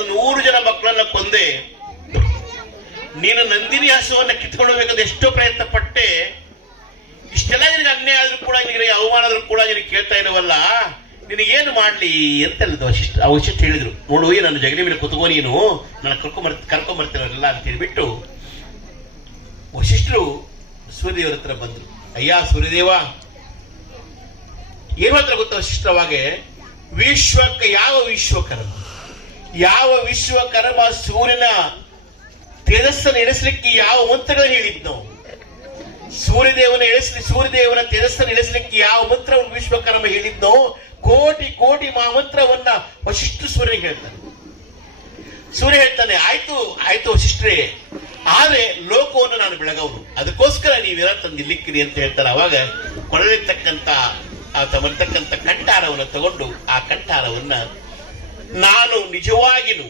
ಒಂದು 100 ಜನ ಮಕ್ಕಳನ್ನ ಕೊಂದೆ. ನೀನು ನಂದಿನಿ ಹಸುವನ್ನ ಕಿತ್ಕೊಳ್ಳಬೇಕಂತ ಎಷ್ಟೋ ಪ್ರಯತ್ನ ಪಟ್ಟೆ. ಇಷ್ಟೆಲ್ಲ ನಿನಗೆ ಅನ್ಯಾಯ ಆದ್ರೂ ಕೂಡ, ನಿನಗೆ ಅವಮಾನ ಆದ್ರೂ ಕೂಡ ನಿನಗೆ ಕೇಳ್ತಾ ಇರುವಲ್ಲ, ನಿನಗೇನು ಮಾಡ್ಲಿ ಅಂತ ಹೇಳಿದ್ರು ವಶಿಷ್ಠ ಹೇಳಿದ್ರು. ನೋಡು, ನನ್ನ ಜಗಲಿ ಮೇಲೆ ಕುತ್ಕೋ, ನೀನು ನಾನು ಕರ್ಕೊಂಬರ್ತೇನಲ್ಲ ಅಂತ ಹೇಳಿಬಿಟ್ಟು ವಶಿಷ್ಠರು ಸೂರ್ಯದೇವರ ಹತ್ರ ಬಂದ್ರು. ಅಯ್ಯ ಸೂರ್ಯದೇವ, ಏನು ಹತ್ರ ಗೊತ್ತ ವಶಿಷ್ಠರವಾಗೆ, ಯಾವ ವಿಶ್ವಕರ್ಮ ಸೂರ್ಯನ ತೇಜಸ್ಸನ್ನು ಎಣಿಸಲಿಕ್ಕೆ ಯಾವ ಮಂತ್ರಗಳನ್ನು ಹೇಳಿದ್ನು? ಸೂರ್ಯದೇವನ ತೇಜಸ್ಸನ್ನು ಎಣಿಸಲಿಕ್ಕೆ ಯಾವ ಮಂತ್ರವನ್ನು ವಿಶ್ವಕರ್ಮ ಹೇಳಿದ್ನೋ, ಕೋಟಿ ಮಂತ್ರವನ್ನ ವಶಿಷ್ಠ ಸೂರ್ಯ ಹೇಳ್ತಾನೆ. ಆಯ್ತು ವಶಿಷ್ಠರೇ, ಆದ್ರೆ ಲೋಕವನ್ನು ನಾನು ಬೆಳಗವನು, ಅದಕ್ಕೋಸ್ಕರ ನೀವೆಲ್ಲ ತಂದಿಲ್ಲಿಕ್ಕಿರಿ ಅಂತ ಹೇಳ್ತಾರೆ. ಅವಾಗ ಕೊಡಲಿರ್ತಕ್ಕಂಥ ತಮ್ಮರ್ತಕ್ಕಂಥ ಕಂಠಾರವನ್ನು ತಗೊಂಡು ಆ ಕಂಠಾರವನ್ನ ನಾನು ನಿಜವಾಗಿಯೂ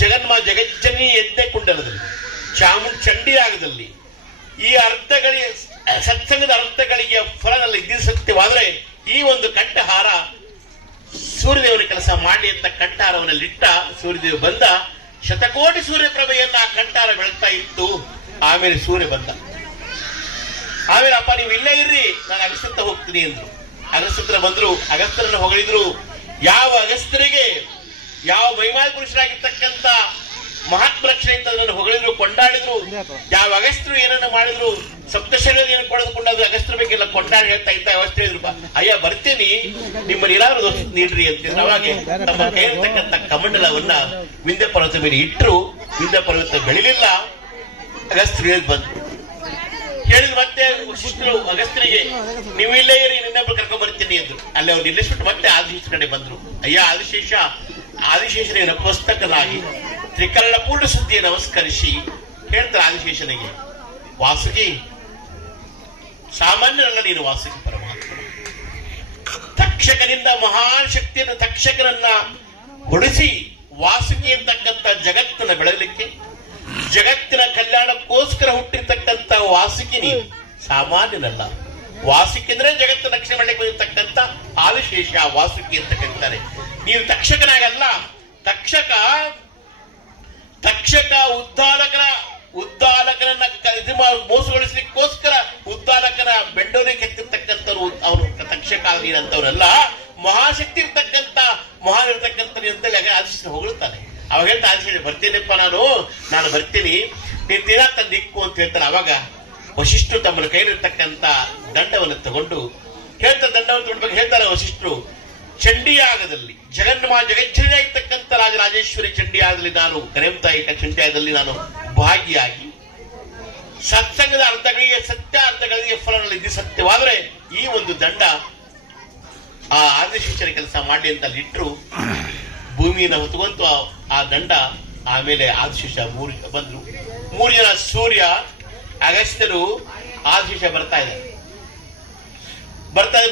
ಜಗಜ್ಜನಿ ಯಜ್ಞ ಕುಂಡಲದಲ್ಲಿ ಚಂಡಿಯಾಗದಲ್ಲಿ ಈ ಸತ್ಸಂಗದ ಅರ್ಥಗಳಿಗೆ ಫಲದಲ್ಲಿ ಇದ್ದ ಸತ್ಯವಾದ್ರೆ ಈ ಒಂದು ಕಂಠಹಾರ ಸೂರ್ಯದೇವನ ಕೆಲಸ ಮಾಡಿ ಅಂತ ಕಂಠಹಾರವನ್ನಲ್ಲಿಟ್ಟ. ಸೂರ್ಯದೇವ ಬಂದ, ಶತಕೋಟಿ ಸೂರ್ಯಪ್ರಭೆಯನ್ನ ಆ ಕಂಠಹಾರ ಬೆಳಗ್ತಾ ಇತ್ತು. ಆಮೇಲೆ ಸೂರ್ಯ ಬಂದ. ಆಮೇಲೆ ಅಪ್ಪ ನೀವು ಇಲ್ಲೇ ಇರ್ರಿ, ನಾನು ಅಗಸ್ತ್ಯ ಹೋಗ್ತೀನಿ ಅಂದ್ರು. ಅಗಸ್ತ್ಯರ ಬಂದ್ರು, ಅಗಸ್ತ್ಯರನ್ನು ಹೊಗಳಿದ್ರು. ಯಾವ ಅಗಸ್ತ್ಯರಿಗೆ ಯಾವ ಮಹಿಮಾಲ್ ಪುರುಷರಾಗಿರ್ತಕ್ಕಂಥ ಮಹಾತ್ಮ ರಕ್ಷಣೆ ಅಂತ ಅದನ್ನು ಹೊಗಳಿದ್ರು, ಕೊಂಡಾಡಿದ್ರು. ಯಾವ ಅಗಸ್ತ್ಯರು ಏನನ್ನ ಮಾಡಿದ್ರು, ಸಪ್ತಶೈಲಿ ಏನು ಕೊಡದುಕೊಂಡಾದ್ರು ಅಗಸ್ತ್ಯರ ಬಗ್ಗೆ ಎಲ್ಲ ಕೊಂಡಾಡಿ ಹೇಳ್ತಾ ಇದ್ದ. ಅವಸ್ಥೆ ಹೇಳಿದ್ರು, ಅಯ್ಯ ಬರ್ತೀನಿ, ನಿಮ್ಮಲ್ಲಿ ಏನಾದ್ರು ದೋಷ ನೀಡ್ರಿ ಅಂತಿದ್ರು. ಅವಾಗೆ ತಮ್ಮ ಕೈಯಿರ್ತಕ್ಕಂಥ ಕಮಂಡಲವನ್ನ ವಿಂಧ್ಯ ಪರ್ವತ ಮೇಲೆ ಇಟ್ಟರು. ವಿಂಧ್ಯ ಪರ್ವತ ಬೆಳಿಲಿಲ್ಲ. ಅಗಸ್ತ್ಯರು ಬಂದ್ರು, ಹೇಳಿದ್ರು ಮತ್ತೆ ವಶಿಷ್ಠರು ಅಗಸ್ತ್ಯರಿಗೆ, ನೀವು ಇಲ್ಲೇ ಇರಿ, ನಿನ್ನೊಬ್ಬರು ಕರ್ಕೊಂಡ್ ಬರ್ತೀನಿ ಅಂದ್ರು. ಅಲ್ಲಿ ಅವ್ರು ನಿಲ್ಲಿಸ್ಬಿಟ್ಟು ಮತ್ತೆ ಆದಿಶೇಷ ಕಡೆ ಬಂದ್ರು. ಅಯ್ಯ ಆದಿಶೇಷನಿಗೆ ನಪುಸ್ತಕನಾಗಿ ತ್ರಿಕರಣ ಪೂರ್ಣ ಸುದ್ದಿಯ ನಮಸ್ಕರಿಸಿ ಹೇಳ್ತಾರೆ ಆದಿಶೇಷನಿಗೆ, ವಾಸುಕಿ ಸಾಮಾನ್ಯರಲ್ಲ ನೀನು, ವಾಸುಕಿ ಪರಮಾತ್ಮ. ತಕ್ಷಕನಿಂದ ಮಹಾನ್ ಶಕ್ತಿಯನ್ನು ತಕ್ಷಕನನ್ನ ಹೊಡಿಸಿ ವಾಸುಕಿ ಅಂತಕ್ಕಂಥ ಜಗತ್ತನ್ನ ಬೆಳಗಲಿಕ್ಕೆ, ಜಗತ್ತಿನ ಕಲ್ಯಾಣಕ್ಕೋಸ್ಕರ ಹುಟ್ಟಿರ್ತಕ್ಕಂಥ ವಾಸುಕಿ ನೀನು ಸಾಮಾನ್ಯನಲ್ಲ. ವಾಸುಕಿ ಅಂದ್ರೆ ಜಗತ್ತಿನ ರಕ್ಷಣೆ ಮಾಡಲಿಕ್ಕೆ ಬಂದಿರ್ತಕ್ಕಂಥ ಆದಿಶೇಷ ವಾಸುಕಿ ಅಂತ ಕರೀತಾರೆ. ನೀನು ತಕ್ಷಕನಾಗಲ್ಲ. ತಕ್ಷಕ ಉದ್ದಾಲಕನನ್ನ ಮೋಸಗೊಳಿಸಲಿಕ್ಕೋಸ್ಕರ ಉದ್ದಾಲಕನ ಬೆಂಡೋನೆ ಕೆತ್ತಿರ್ತಕ್ಕಂಥವ್ರು ಅವನು ತಕ್ಷಕ ನೀನಂತವ್ರಲ್ಲ. ಮಹಾಶಕ್ತಿ ಇರ್ತಕ್ಕಂಥ ಮಹಾನ್ ಇರ್ತಕ್ಕಂಥ ಅಂತೇಳಿ ಆದಿಶೇಷ ಹೊಗಳುತ್ತಾನೆ. ಅವಾಗ ಹೇಳ್ತಾ ಆದಿಶೇಷ, ಬರ್ತೀನಪ್ಪ ನಾನು ಬರ್ತೀನಿ, ನೀನ್ ತೀರಾ ತಂದಿಕ್ಕು ಅಂತ ಹೇಳ್ತಾರೆ. ಅವಾಗ ವಶಿಷ್ಠರು ತಮ್ಮ ಕೈಲಿರ್ತಕ್ಕಂಥ ದಂಡವನ್ನು ತಗೊಂಡು ಹೇಳ್ತಾರೆ ವಶಿಷ್ಠರು, ಚಂಡಿಯಾಗದಲ್ಲಿ ಜಗಜ್ಜನಿ ಆಗಿರ್ತಕ್ಕಂಥ ರಾಜರಾಜೇಶ್ವರಿ ಚಂಡಿಯಾಗದಲ್ಲಿ ನಾನು ಕರೆಂತಾಯಿಕ ಚಂಡಿಯಾಗದಲ್ಲಿ ನಾನು ಭಾಗಿಯಾಗಿ ಸತ್ಸಂಗದ ಅರ್ಥಗಳಿಗೆ ಅರ್ಥಗಳಿಗೆ ಫಲನಲ್ಲಿ ಇದ್ದ ಸತ್ಯವಾದ್ರೆ ಈ ಒಂದು ದಂಡ ಆ ಆದಿಶೇಷನ ಕೆಲಸ ಮಾಡಿ ಅಂತ ಅಲ್ಲಿ ಇಟ್ಟರು. ಭೂಮಿಯನ್ನು ಹೊತ್ತುಕೊಂತು ಆ ದಂಡ. ಆಮೇಲೆ ಆದಿಶೇಷ ಬಂದ್ರು. 3 ಜನ ಸೂರ್ಯ, ಅಗಸ್ತ್ಯರು, ಆದಿಶೇಷ ಬರ್ತಾ ಇದ್ದಾರೆ.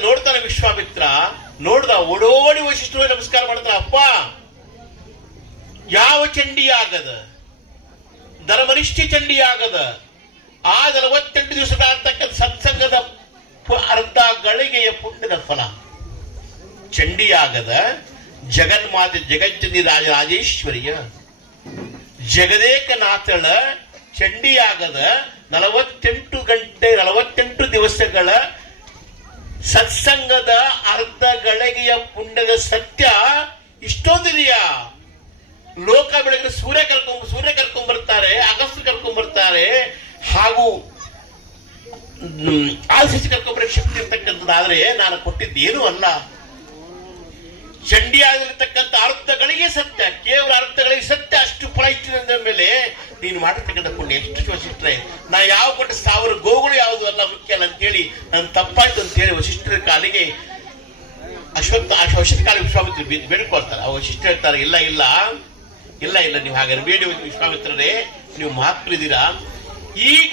ನೋಡ್ತಾನೆ ವಿಶ್ವಾಮಿತ್ರ. ನೋಡ್ದ, ಓಡೋಡಿ ವಶಿಷ್ಠರು ನಮಸ್ಕಾರ ಮಾಡ್ತಾರ. ಅಪ್ಪ, ಯಾವ ಚಂಡಿಯಾಗದ ಧರ್ಮನಿಷ್ಠಿ ಚಂಡಿಯಾಗದ ಆ 48 ದಿವಸಗಳಾಗ್ತಕ್ಕಂಥ ಸತ್ಸಂಗದ ಅರ್ಧ ಗಳಿಗೆಯ ಪುಣ್ಯದ ಫಲ. ಚಂಡಿಯಾಗದ ಜಗನ್ಮಾತೆ ಜಗಜ್ಜನಿ ರಾಜರಾಜೇಶ್ವರಿಯ ಜಗದೇಕನಾಥಳ ಚಂಡಿಯಾಗದ 48 ದಿವಸಗಳ ಸತ್ಸಂಗದ ಅರ್ಧ ಗಳಿಗೆಯ ಪುಣ್ಯದ ಸತ್ಯ ಇಷ್ಟೊಂದಿದೆಯಾ? ಲೋಕ ಬೆಳಗ್ಗೆ ಸೂರ್ಯ ಕರ್ಕೊಂಡ್ ಬರ್ತಾರೆ, ಅಗಸ್ತ್ಯ ಕರ್ಕೊಂಡ್ ಬರ್ತಾರೆ, ಹಾಗೂ ಆದಿಶೇಷ ಕರ್ಕೊಂಬರಕ್ಕೆ ಶಕ್ತಿ ಇರ್ತಕ್ಕಂಥದ್ದಾದ್ರೆ ನಾನು ಕೊಟ್ಟಿದ್ದೇನು ಅಲ್ಲ. ಚಂಡಿಯಾಗಿರ್ತಕ್ಕಂಥ ಅರ್ಥಗಳಿಗೆ ಸತ್ಯ, ಕೇವಲ ಅರ್ಥಗಳಿಗೆ ಸತ್ಯ, ಅಷ್ಟು ಫಲ ಇಷ್ಟಿನ ಮೇಲೆ ನೀನು ಮಾಡಿರ್ತಕ್ಕಂಥ ಪುಣ್ಯ ಎಷ್ಟು ವಶಿಷ್ಠರೆ. ನಾ ಯಾವ ಕೊಟ್ಟ 1000 ಗೋಗಳು ಯಾವುದು ಅಲ್ಲ ಮುಖ್ಯ ಅಲ್ಲ ಅಂತೇಳಿ ನಾನು ತಪ್ಪಾಯ್ತು ಅಂತ ಹೇಳಿ ವಶಿಷ್ಠರ ಕಾಲಿಗೆ ವಶಿಷ್ಠ ಕಾಲಿಗೆ ವಿಶ್ವಾಮಿತ್ರ ಬೇಡ್ಕೊಳ್ತಾರೆ. ಆ ವಶಿಷ್ಠ ಹೇಳ್ತಾರೆ, ಇಲ್ಲ ನೀವು ಹಾಗೆ ಬೇಡಿ ವಿಶ್ವಾಮಿತ್ರರೇ, ನೀವು ಮಹಾತ್ಮರಿದ್ದೀರಾ. ಈಗ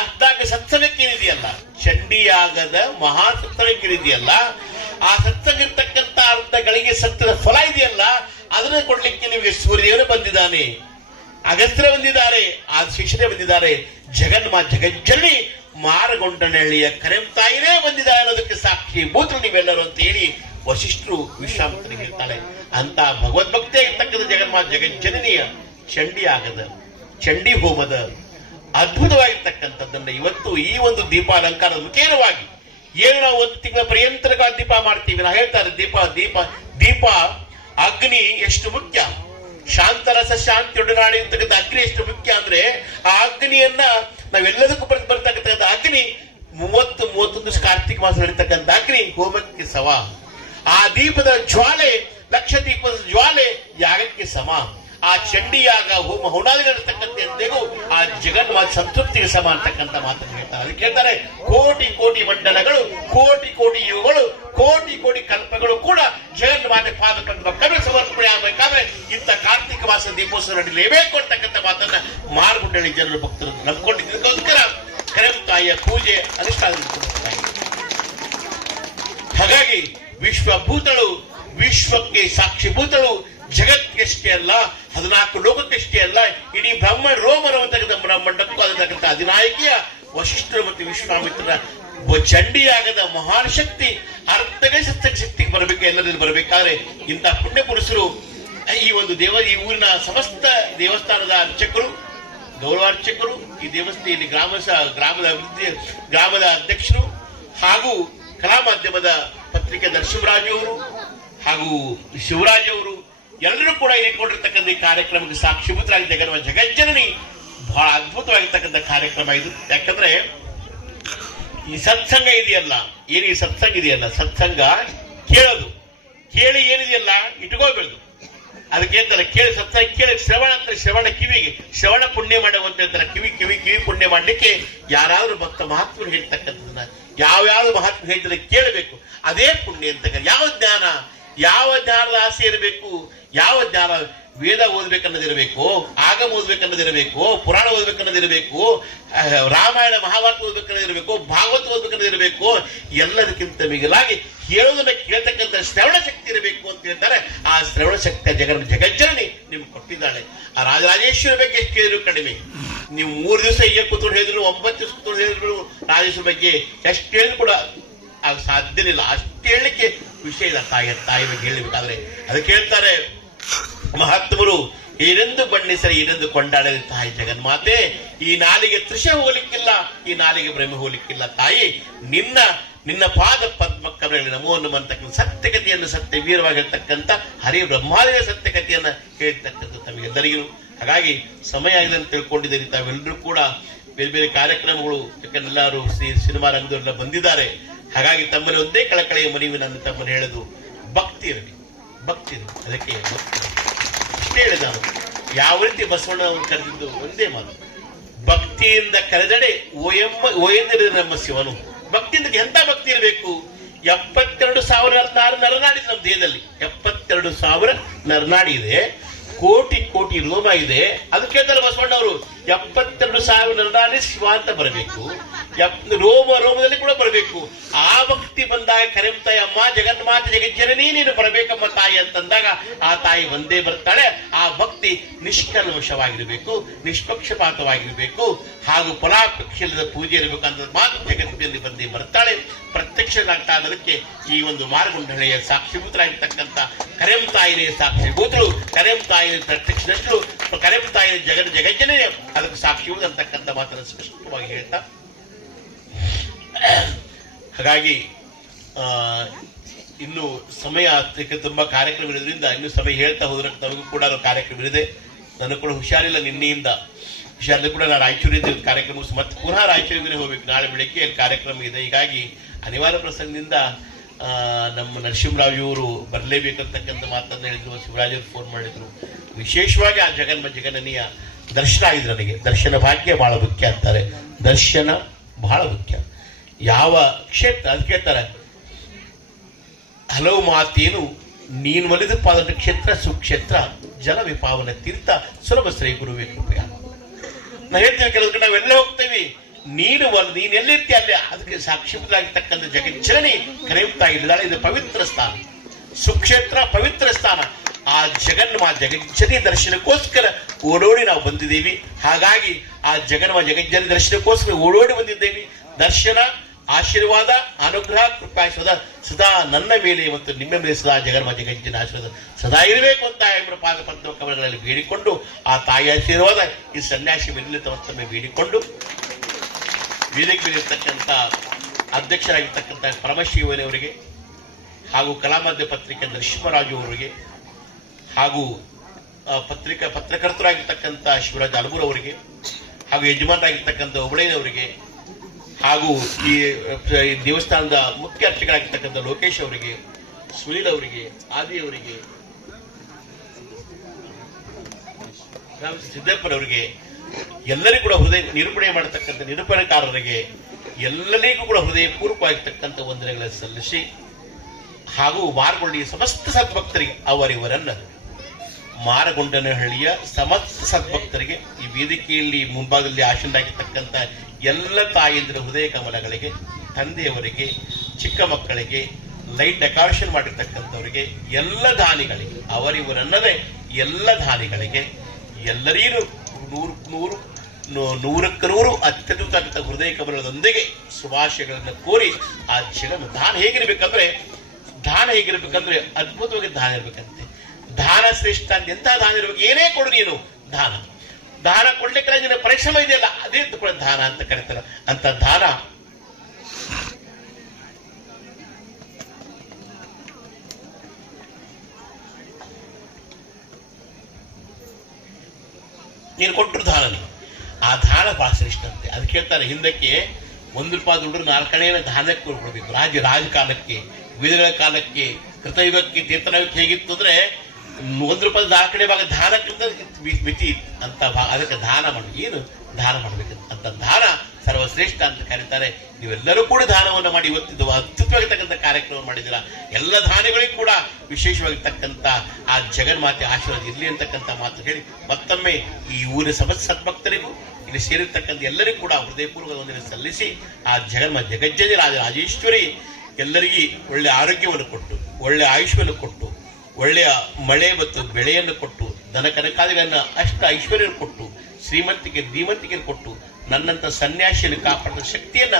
ಅರ್ಧಾಂಗ ಸತ್ಸಂಗಕ್ಕೇನಿದೆಯಲ್ಲ, ಚಂಡಿಯಾಗದ ಮಹಾ ಸತ್ಸಂಗಕ್ಕೇನಿದೆಯಲ್ಲ, ಆ ಸತ್ಸಂಗ ಇರ್ತಕ್ಕಂಥ ಅರ್ಥಗಳಿಗೆ ಸತ್ಯದ ಫಲ ಇದೆಯಲ್ಲ, ಅದನ್ನು ಕೊಡ್ಲಿಕ್ಕೆ ನಿಮಗೆ ಸೂರ್ಯದೇವನೇ ಬಂದಿದ್ದಾನೆ, ಅಗಸ್ತ್ಯ ಬಂದಿದ್ದಾರೆ, ಆದಿಶೇಷನೇ ಬಂದಿದ್ದಾರೆ, ಜಗಜ್ಜನಿ ಮಾರಗೊಂಡನಹಳ್ಳಿಯ ಕರೆಂತಾಯಿನೇ ಬಂದಿದ್ದಾರೆ ಅನ್ನೋದಕ್ಕೆ ಸಾಕ್ಷಿ ಭೂತರು ನೀವೆಲ್ಲರೂ ಅಂತ ಹೇಳಿ ವಶಿಷ್ಠರು ವಿಶ್ವಾಮಿತ್ರನಿಗೆ ಹೇಳ್ತಾಳೆ. ಅಂತ ಭಗವದ್ಭಕ್ತಿಯಾಗಿರ್ತಕ್ಕಂಥ ಆಗಿರ್ತಕ್ಕಂಥ ಜಗನ್ಮಾತ ಜಗಜ್ಜನನಿಯ ಚಂಡಿ ಹೋಮದ ಅದ್ಭುತವಾಗಿರ್ತಕ್ಕಂಥದ್ದನ್ನ ಇವತ್ತು ಈ ಒಂದು ದೀಪಾಲಂಕಾರದ ಮುಖೇನವಾಗಿ ಏನು ನಾವು ಒಂದು ತಿಂಗಳ ಪರ್ಯಂತರ ದೀಪ ಮಾಡ್ತೀವಿ. ನಾವು ಹೇಳ್ತಾರೆ ದೀಪ ಅಗ್ನಿ ಎಷ್ಟು ಮುಖ್ಯ, ಶಾಂತರಸ ಶಾಂತಿಯೊಡನಾಡಿ ಇರ್ತಕ್ಕಂಥ ಅಗ್ನಿ ಎಷ್ಟು ಮುಖ್ಯ ಅಂದ್ರೆ ಆ ಅಗ್ನಿಯನ್ನ ನಾವೆಲ್ಲದಕ್ಕೂ ಬರ್ತಕ್ಕಂಥ ಅಗ್ನಿ 30-31 ಕಾರ್ತಿಕ ಮಾಸ ನಡೀತಕ್ಕಂಥ ಅಗ್ನಿ ಹೋಮಕ್ಕೆ ಸಮ. ಆ ದೀಪದ ಜ್ವಾಲೆ ಲಕ್ಷ ದೀಪದ ಜ್ವಾಲೆ ಯಾಗಕ್ಕೆ ಸಮ. ಆ ಚಂಡಿಯಾಗ ಹೋಮ ಹೌನಾದಿಗಳಿರ್ತಕ್ಕಂಥ ಎಂದಿಗೂ ಆ ಜಗನ್ಮಾತ ಸಂತೃಪ್ತಿಗೆ ಸಮ ಅಂತಕ್ಕಂಥ ಮಾತನ್ನು ಹೇಳ್ತಾರೆ. ಅದಕ್ಕೆ ಹೇಳ್ತಾರೆ ಕೋಟಿ ಮಂಡಲಗಳು, ಕೋಟಿ ಯುಗಗಳು, ಕೋಟಿ ಕಲ್ಪಗಳು ಕೂಡ ಜಗನ್ಮಾತೆ ಪಾದಕಂತ ಕಮ್ಮಿ ಸಮರ್ಪಣೆ ಆಗಬೇಕಾದ್ರೆ ಇಂಥ ಕಾರ್ತಿಕ ಮಾಸ ದೀಪೋತ್ಸವ ನಡೀಲೇಬೇಕು ಅಂತಕ್ಕಂಥ ಮಾತನ್ನ ಮಾರ್ಗುಂಡಳಿ ಜನರು ಭಕ್ತರು ನಂಬ್ಕೊಂಡಿದ್ದಕ್ಕೋಸ್ಕರ ಕರೆಂ ತಾಯಿಯ ಪೂಜೆ ಅನುಷ್ಠಾನ. ಹಾಗಾಗಿ ವಿಶ್ವಭೂತಳು, ವಿಶ್ವಕ್ಕೆ ಸಾಕ್ಷಿಭೂತಳು, ಜಗತ್ತಿಗಷ್ಟೇ ಅಲ್ಲ 14 ಲೋಕಕ್ಕಷ್ಟೇ ಅಲ್ಲ ಇಡೀ ಬ್ರಹ್ಮಾಂಡಕ್ಕೂ ಅದಕ್ಕಂಥ ಅಧಿನಾಯಕಿಯ ವಶಿಷ್ಠರು ಮತ್ತು ವಿಶ್ವಾಮಿತ್ರರ ಚಂಡಿಯಾಗದ ಮಹಾನ್ ಶಕ್ತಿ ಅರ್ಥಗೆ ಶಕ್ತಿಗೆ ಬರಬೇಕು, ಎಲ್ಲರಲ್ಲಿ ಬರಬೇಕಾದ್ರೆ ಇಂಥ ಪುಣ್ಯ ಪುರುಷರು ಈ ಒಂದು ಈ ಊರಿನ ಸಮಸ್ತ ದೇವಸ್ಥಾನದ ಅರ್ಚಕರು, ಗೌರವಾರ್ಚಕರು, ಈ ದೇವಸ್ಥಾನ ಗ್ರಾಮದ ಅಧ್ಯಕ್ಷರು ಹಾಗೂ ಕಲಾ ಮಾಧ್ಯಮದ ಪತ್ರಿಕೆ ನರಸಿಂಹರಾಜು ಅವರು ಹಾಗೂ ಶಿವರಾಜ್ ಅವರು ಎಲ್ಲರೂ ಕೂಡ ಇಟ್ಕೊಂಡಿರ್ತಕ್ಕಂಥ ಈ ಕಾರ್ಯಕ್ರಮಕ್ಕೆ ಸಾಕ್ಷಿಭೂತರಾಗಿ ಜಗಜ್ಜನನಿ ಬಹಳ ಅದ್ಭುತವಾಗಿರ್ತಕ್ಕಂಥ ಕಾರ್ಯಕ್ರಮ ಇದು. ಯಾಕಂದ್ರೆ ಈ ಸತ್ಸಂಗ ಇದೆಯಲ್ಲ, ಈ ಸತ್ಸಂಗ ಇದೆಯಲ್ಲ, ಸತ್ಸಂಗ ಕೇಳಿ ಏನಿದೆಯಲ್ಲ ಇಟ್ಕೋಬೇಡ್ದು. ಅದಕ್ಕೆ ಹೇಳ್ತಾರೆ ಕೇಳಿ ಸತ್ಸಂಗ ಕೇಳಿ ಶ್ರವಣ ಅಂತ, ಶ್ರವಣ ಕಿವಿಗೆ, ಶ್ರವಣ ಪುಣ್ಯ ಮಾಡುವಂತ ಹೇಳ್ತಾರೆ. ಕಿವಿ ಪುಣ್ಯ ಮಾಡ್ಲಿಕ್ಕೆ ಯಾರಾದ್ರೂ ಭಕ್ತ ಮಹಾತ್ಮರು ಹೇಳ್ತಕ್ಕಂಥದ್ದನ್ನ ಯಾವ್ಯಾವ್ದು ಮಹಾತ್ಮ ಹೇಳ್ತಾರೆ ಕೇಳಬೇಕು, ಅದೇ ಪುಣ್ಯ ಅಂತ. ಯಾವ ಜ್ಞಾನದ ಆಸೆ ಇರಬೇಕು, ಯಾವ ಜ್ಞಾನ, ವೇದ ಓದ್ಬೇಕನ್ನೋದಿರಬೇಕು, ಆಗಮ ಓದ್ಬೇಕನ್ನೋದಿರಬೇಕು, ಪುರಾಣ ಓದ್ಬೇಕನ್ನೋದಿರಬೇಕು, ರಾಮಾಯಣ ಮಹಾಭಾರತ ಓದ್ಬೇಕನ್ನೋದಿರಬೇಕು, ಭಾಗವತ ಓದ್ಬೇಕನ್ನೋದಿರಬೇಕು, ಎಲ್ಲದಕ್ಕಿಂತ ಮಿಗಿಲಾಗಿ ಹೇಳೋದನ್ನ ಕೇಳ್ತಕ್ಕಂಥ ಶ್ರವಣ ಶಕ್ತಿ ಇರಬೇಕು ಅಂತ ಹೇಳ್ತಾರೆ. ಆ ಶ್ರವಣ ಶಕ್ತಿಯ ಜಗಜ್ಜನನಿ ನಿಮ್ಗೆ ಕೊಟ್ಟಿದ್ದಾಳೆ. ಆ ರಾಜರಾಜೇಶ್ವರ ಬಗ್ಗೆ ಎಷ್ಟು ಹೇಳಿದ್ರು ಕಡಿಮೆ. ನೀವು 3 ದಿವಸ ಈಗ ಕೂತ್ಕೊಂಡು ಹೇಳಿದ್ರು, 9 ದಿವಸ ಕೂತ್ಕೊಂಡು ಹೇಳಿದ್ರು, ರಾಜೇಶ್ವರ ಬಗ್ಗೆ ಎಷ್ಟು ಹೇಳಿದ್ರು ಕೂಡ ಆಗ ಸಾಧ್ಯನಿಲ್ಲ. ಅಷ್ಟು ಹೇಳಲಿಕ್ಕೆ ವಿಷಯ ಇಲ್ಲ ತಾಯಿ ಬಗ್ಗೆ ಹೇಳಬೇಕಾದ್ರೆ. ಅದಕ್ಕೆ ಹೇಳ್ತಾರೆ ಮಹಾತ್ಮರು, ಏನೆಂದು ಬಣ್ಣಿಸರಿ ಏನೆಂದು ಕೊಂಡಾಡಲಿ ತಾಯಿ ಜಗನ್ಮಾತೆ. ಈ ನಾಲಿಗೆ ತೃಷ ಹೋಗ್ಲಿಕ್ಕಿಲ್ಲ, ಈ ನಾಲಿಗೆ ಭ್ರಮೆ ಹೋಗ್ಲಿಕ್ಕಿಲ್ಲ ತಾಯಿ. ನಿನ್ನ ಪಾದ ಪದ್ಮಕ್ಕವರಲ್ಲಿ ನಮೋ ಅನ್ನುವಂತಕ್ಕಂಥ ಸತ್ಯಕತೆಯನ್ನು, ಸತ್ಯ ವೀರವಾಗಿರ್ತಕ್ಕಂಥ ಹರಿ ಬ್ರಹ್ಮಾದಿಯ ಸತ್ಯಕತೆಯನ್ನ ಹೇಳ್ತಕ್ಕಂಥ ತಮಗೆಲ್ಲರಿಗೂ. ಹಾಗಾಗಿ ಸಮಯ ಆಗಿದೆ ಅಂತ ತಿಳ್ಕೊಂಡಿದ್ದೀರಿ ತಾವೆಲ್ಲರೂ ಕೂಡ. ಬೇರೆ ಬೇರೆ ಕಾರ್ಯಕ್ರಮಗಳು, ಯಾಕಂದ್ರೆ ಎಲ್ಲರೂ ಸಿನಿಮಾ ರಂಗದವರೆಲ್ಲ ಬಂದಿದ್ದಾರೆ. ಹಾಗಾಗಿ ತಮ್ಮಲ್ಲಿ ಒಂದೇ ಕಳಕಳೆಯ ಮನವಿ ನನ್ನ ತಮ್ಮನ್ನು ಹೇಳೋದು, ಭಕ್ತಿ ಇರಲಿ. ಅದಕ್ಕೆ ಭಕ್ತಿ ಇಷ್ಟೇ ಹೇಳಿದ ನಾನು. ಯಾವ ರೀತಿ ಬಸವಣ್ಣ ಕರೆದಿದ್ದು ಒಂದೇ ಮಾತು, ಭಕ್ತಿಯಿಂದ ಕರೆದಡೆ ಓಯೆಂದರೆ ನಮ್ಮ ಶಿವನು. ಭಕ್ತಿಯಿಂದ ಎಂತ ಭಕ್ತಿ ಇರಬೇಕು? 72,000 ನರನಾಡಿ ನಮ್ಮ ದೇಹದಲ್ಲಿ 72,000 ನರನಾಡಿ ಇದೆ, ಕೋಟಿ ರೋಮ ಇದೆ. ಅದಕ್ಕೆ ಹೇಳ್ತಾರೆ ಬಸವಣ್ಣವರು, 72,000 ನರನಾಡಿ ಶಿವ ಅಂತ ಬರಬೇಕು, ರೋಮದಲ್ಲಿ ಕೂಡ ಬರಬೇಕು. ಆ ಭಕ್ತಿ ಬಂದಾಗ ಕರೆಂ ತಾಯಿ ಅಮ್ಮ ಜಗನ್ಮಾತೆ ಜಗಜ್ಜನನಿ ನೀನು ಬರಬೇಕಮ್ಮ ತಾಯಿ ಅಂತಂದಾಗ ಆ ತಾಯಿ ಒಂದೇ ಬರ್ತಾಳೆ. ಆ ಭಕ್ತಿ ನಿಷ್ಕಲ್ಮಶವಾಗಿರಬೇಕು, ನಿಷ್ಪಕ್ಷಪಾತವಾಗಿರಬೇಕು, ಹಾಗೂ ಫಲಾಪೇಕ್ಷೆ ಇಲ್ಲದ ಪೂಜೆ ಇರಬೇಕು ಅಂತ ಮಾತು ಜಗತ್ತಿನಲ್ಲಿ ಬಂದೇ ಬರ್ತಾಳೆ. ಪ್ರತ್ಯಕ್ಷನಾಗ್ತಾ ಅನ್ನೋದಕ್ಕೆ ಈ ಒಂದು ಮಾರ್ಗುಂಡಳೆಯ ಸಾಕ್ಷಿಭೂತರಾಗಿರ್ತಕ್ಕಂಥ ಕರೆಂ ತಾಯಿನೇ ಸಾಕ್ಷಿಭೂತರು, ಕರೆಂ ತಾಯಿನ ಪ್ರತ್ಯಕ್ಷದಷ್ಟು, ಕರೆಂ ತಾಯಿನ ಜಗಜ್ಜನೇ ಅದಕ್ಕೆ ಸಾಕ್ಷಿಭೂತ ಅಂತಕ್ಕಂಥ ಮಾತನ್ನು ಸ್ಪಷ್ಟವಾಗಿ ಹೇಳ್ತಾ, ಹಾಗಾಗಿ ಇನ್ನು ಸಮಯ ತುಂಬಾ ಕಾರ್ಯಕ್ರಮ ಇರೋದ್ರಿಂದ ಇನ್ನು ಸಮಯ ಹೇಳ್ತಾ ಹೋದ್ರೆ ತಮಗೂ ಕೂಡ ಕಾರ್ಯಕ್ರಮ ಇದೆ. ನನಗೂ ಕೂಡ ಹುಷಾರಿಲ್ಲ, ನಿನ್ನೆಯಿಂದ ಹುಷಾರಿಲ್ಲ ಕೂಡ. ನಾನು ರಾಯಚೂರಿಂದ ಕಾರ್ಯಕ್ರಮ ಮತ್ತೆ ಪುನಃ ರಾಯಚೂರಿಗೆ ಹೋಗ್ಬೇಕು. ನಾಳೆ ಬೆಳಿಗ್ಗೆ ಅಲ್ಲಿ ಕಾರ್ಯಕ್ರಮ ಇದೆ. ಹೀಗಾಗಿ ಅನಿವಾರ್ಯ ಪ್ರಸಂಗದಿಂದ ನಮ್ಮ ನರಸಿಂಹರಾಜು ಅವರು ಬರಲೇಬೇಕಂತಕ್ಕಂಥ ಮಾತನ್ನ ಹೇಳಿದ್ರು. ಶಿವರಾಜ್ ಅವರು ಫೋನ್ ಮಾಡಿದ್ರು. ವಿಶೇಷವಾಗಿ ಆ ಜಗನ್ನಿಯ ದರ್ಶನ ಆಗಿದೆ ನನಗೆ. ದರ್ಶನ ಭಾಗ್ಯ ಬಹಳ ಮುಖ್ಯ ಅಂತಾರೆ. ದರ್ಶನ ಬಹಳ ಮುಖ್ಯ. ಯಾವ ಕ್ಷೇತ್ರ ಅದು ಕೇಳ್ತಾರೆ, ಹಲವು ಮಾತೇನು ನೀನು ಒಲಿದು ಪಾದ ಕ್ಷೇತ್ರ ಸುಕ್ಷೇತ್ರ ಜಲ ವಿಪಾವನ ತೀರ್ಥ ಸುಲಭ ಶ್ರೀ ಗುರುವೇ ಕೃಪೆಯ. ನಾವು ಹೇಳ್ತೇವೆ ಕೆಲವು ನಾವೆಲ್ಲ ಹೋಗ್ತೇವೆ, ನೀನು ಎಲ್ಲಿರ್ತಿ ಅಲ್ಲೇ ಅದಕ್ಕೆ ಸಾಕ್ಷಿಭೂತರಾಗಿರ್ತಕ್ಕಂಥ ಜಗಜ್ಜನನಿ ಕರೆಯುತ್ತಾ ಇದ್ದಾಳೆ. ಇದು ಪವಿತ್ರ ಸ್ಥಾನ, ಸುಕ್ಷೇತ್ರ ಪವಿತ್ರ ಸ್ಥಾನ. ಆ ಜಗಜ್ಜನಿ ದರ್ಶನಕ್ಕೋಸ್ಕರ ಓಡೋಡಿ ನಾವು ಬಂದಿದ್ದೀವಿ. ಹಾಗಾಗಿ ಆ ಜಗಜ್ಜನಿ ದರ್ಶನಕ್ಕೋಸ್ಕರ ಓಡೋಡಿ ಬಂದಿದ್ದೇವೆ. ದರ್ಶನ, ಆಶೀರ್ವಾದ, ಅನುಗ್ರಹ, ಕೃಪಾಶೀರ್ವಾದ ಸದಾ ನನ್ನ ಮೇಲೆ ಮತ್ತು ನಿಮ್ಮ ಮೇಲೆ ಸದಾ ಜಗಜ್ಜನ ಆಶೀರ್ವಾದ ಸದಾ ಇರಬೇಕು ಅಂತ ಪಾದ ಚರಣಗಳಲ್ಲಿ ಬೇಡಿಕೊಂಡು ಆ ತಾಯಿಯ ಆಶೀರ್ವಾದ ಈ ಸನ್ಯಾಸಿ ಬೆನ್ನಿಲಿತ ಮತ್ತೊಮ್ಮೆ ಬೇಡಿಕೊಂಡು ವೇದಿಕೆ ಮೇಲಿರ್ತಕ್ಕಂಥ ಅಧ್ಯಕ್ಷರಾಗಿರ್ತಕ್ಕಂಥ ಪರಮಶಿವನವರಿಗೆ ಹಾಗೂ ಕಲಾಮಾಧ್ಯ ಪತ್ರಿಕೆ ನರಸಿಂಹರಾಜು ಅವರಿಗೆ ಹಾಗೂ ಪತ್ರಕರ್ತರಾಗಿರ್ತಕ್ಕಂಥ ಶಿವರಾಜ್ ಅಲಬೂರ್ ಅವರಿಗೆ ಹಾಗೂ ಯಜಮಾನರಾಗಿರ್ತಕ್ಕಂಥ ಹುಬಳೇನವರಿಗೆ ಹಾಗೂ ಈ ದೇವಸ್ಥಾನದ ಮುಖ್ಯ ಅರ್ಚಕರಾಗಿರ್ತಕ್ಕಂಥ ಲೋಕೇಶ್ ಅವರಿಗೆ, ಸುನೀಲ್ ಅವರಿಗೆ, ಆದಿಯವರಿಗೆ, ಸಿದ್ದಪ್ಪನವರಿಗೆ, ಎಲ್ಲರಿಗೂ ಕೂಡ ಹೃದಯ ನಿರೂಪಣೆ ಮಾಡತಕ್ಕಂಥ ನಿರೂಪಣೆಕಾರರಿಗೆ ಎಲ್ಲರಿಗೂ ಕೂಡ ಹೃದಯಪೂರ್ವಕವಾಗಿರ್ತಕ್ಕಂಥ ವಂದನೆಗಳನ್ನು ಸಲ್ಲಿಸಿ ಹಾಗೂ ಮಾರಗೊಂಡಿಯ ಸಮಸ್ತ ಸದ್ಭಕ್ತರಿಗೆ ಅವರಿವರನ್ನ ಮಾರಗೊಂಡನಹಳ್ಳಿಯ ಸಮಸ್ತ ಸದ್ಭಕ್ತರಿಗೆ ಈ ವೇದಿಕೆಯಲ್ಲಿ ಮುಂಭಾಗದಲ್ಲಿ ಆಶೀನರಾಗಿರ್ತಕ್ಕಂಥ ಎಲ್ಲ ತಾಯಂದಿರ ಹೃದಯ ಕಮಲಗಳಿಗೆ, ತಂದೆಯವರಿಗೆ, ಚಿಕ್ಕ ಮಕ್ಕಳಿಗೆ, ಲೈಟ್ ಡೆಕೋರೇಷನ್ ಮಾಡಿರ್ತಕ್ಕಂಥವರಿಗೆ, ಎಲ್ಲ ದಾನಿಗಳಿಗೆ ಅವರಿವರನ್ನದೇ ಎಲ್ಲ ದಾನಿಗಳಿಗೆ ಎಲ್ಲರಿಗೂ ನೂರಕ್ಕೆ ನೂರು ಅತ್ಯದ್ಭುತ ಹೃದಯ ಕಮಲದೊಂದಿಗೆ ಶುಭಾಶಯಗಳನ್ನು ಕೋರಿ ಆ ಜಗನ್ ದಾನ ಹೇಗಿರ್ಬೇಕಂದ್ರೆ ಅದ್ಭುತವಾಗಿ ದಾನ ಇರ್ಬೇಕಂತೆ. ದಾನ ಶ್ರೇಷ್ಠ ಅಂತ ಎಂತಹ ದಾನ ಇರ್ಬೇಕು, ಏನೇ ಕೊಡು ನೀನು ದಾನ ಕೊಡ್ಲಿಕ್ಕೆ ನಿನ್ನ ಪರಿಶ್ರಮ ಇದೆಯಲ್ಲ ಅದೇ ಕೂಡ ದಾನ ಅಂತ ಕರೀತಾರೆ. ಅಂತ ದಾನ ನೀನು ಕೊಟ್ಟರು ದಾನ, ಆ ದಾನ ಬಹಳ ಶ್ರೇಷ್ಠ ಅಂತೆ. ಅದು ಕೇಳ್ತಾರೆ, ಹಿಂದಕ್ಕೆ ₹1 ದುಡ್ಡು 4 ದಾನಕ್ಕೆ ಕೊಡ್ಬೇಕು. ರಾಜಕಾಲಕ್ಕೆ, ವೇದಗಳ ಕಾಲಕ್ಕೆ, ಕೃತಯುಗಕ್ಕೆ, ತೀರ್ಥಯುಗಕ್ಕೆ ಹೇಗಿತ್ತು ಅಂದ್ರೆ ₹1 4 ಭಾಗ ದಾನಕ್ಕಿಂತ ಮಿತಿ ಅಂತ ಅದಕ್ಕೆ ದಾನ ಮಾಡಿ ಏನು ದಾನ ಮಾಡ್ಬೇಕು ಅಂತ ದಾನ ಸರ್ವಶ್ರೇಷ್ಠ ಅಂತ ಕರೀತಾರೆ. ನೀವೆಲ್ಲರೂ ಕೂಡ ದಾನವನ್ನು ಮಾಡಿ ಇವತ್ತಿದ್ದು ಅದ್ಭುತವಾಗಿರ್ತಕ್ಕಂಥ ಕಾರ್ಯಕ್ರಮ ಮಾಡಿದಿರ. ಎಲ್ಲ ದಾನಿಗಳಿಗೂ ಕೂಡ ವಿಶೇಷವಾಗಿರ್ತಕ್ಕಂಥ ಆ ಜಗನ್ಮಾತೆ ಆಶೀರ್ವಾದ ಇರಲಿ ಅಂತಕ್ಕಂಥ ಮಾತು ಹೇಳಿ ಮತ್ತೊಮ್ಮೆ ಈ ಊರಿನ ಸಮಸ್ತ ಸದ್ಭಕ್ತರಿಗೂ ಇಲ್ಲಿ ಸೇರಿರ್ತಕ್ಕಂಥ ಎಲ್ಲರಿಗೂ ಕೂಡ ಹೃದಯಪೂರ್ವಕ ವಂದನೆ ಸಲ್ಲಿಸಿ ಆ ಜಗನ್ಮಾತೆ ಜಗಜ್ಜನಿ ರಾಜೇಶ್ವರಿ ಎಲ್ಲರಿಗೂ ಒಳ್ಳೆ ಆರೋಗ್ಯವನ್ನು ಕೊಟ್ಟು, ಒಳ್ಳೆ ಆಯುಷ್ಯವನ್ನು ಕೊಟ್ಟು, ಒಳ್ಳೆಯ ಮಳೆ ಮತ್ತು ಬೆಳೆಯನ್ನು ಕೊಟ್ಟು, ದನ ಕನಕಾದಿಗಳನ್ನು ಅಷ್ಟ ಐಶ್ವರ್ಯ ಕೊಟ್ಟು, ಶ್ರೀಮಂತಿಕೆ ಧೀಮಂತಿಕೆ ಕೊಟ್ಟು, ನನ್ನಂತ ಸನ್ಯಾಸಿಯನ್ನು ಕಾಪಾಡಿದ ಶಕ್ತಿಯನ್ನ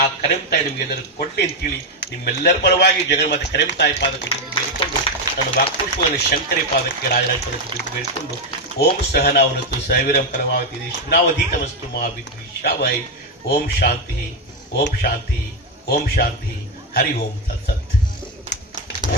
ಆ ಕರೆಂತಾಯಿ ನಿಮಗೆಲ್ಲರಿಗೂ ಕೊಡ್ಲಿ ಅಂತೇಳಿ ನಿಮ್ಮೆಲ್ಲರ ಪರವಾಗಿ ಜಗನ್ಮಾತೆ ಕರೆಂತಾಯಿ ಪಾದಕ್ಕೆ ಬಿದ್ದು ಬೇಡಿಕೊಂಡು ನನ್ನ ವಾಕ್ಪುಷ್ಪವನ್ನು ಶಂಕರಿ ಪಾದಕ್ಕೆ ರಾಜರಾಜಪುರಕ್ಕೆ ಬಿದ್ದು ಬೇಡಿಕೊಂಡು ಓಂ ಸಹನಾವನತು ಸಹವೀರಂ ಪರಮಾವತಿ ಶಿವನಾವಧೀತಮಸ್ತು ಮಾ ವಿದ್ವಿಷಾವಾಯಿ. ಓಂ ಶಾಂತಿ, ಓಂ ಶಾಂತಿ, ಓಂ ಶಾಂತಿ. ಹರಿ ಓಂ ತತ್ಸತ್.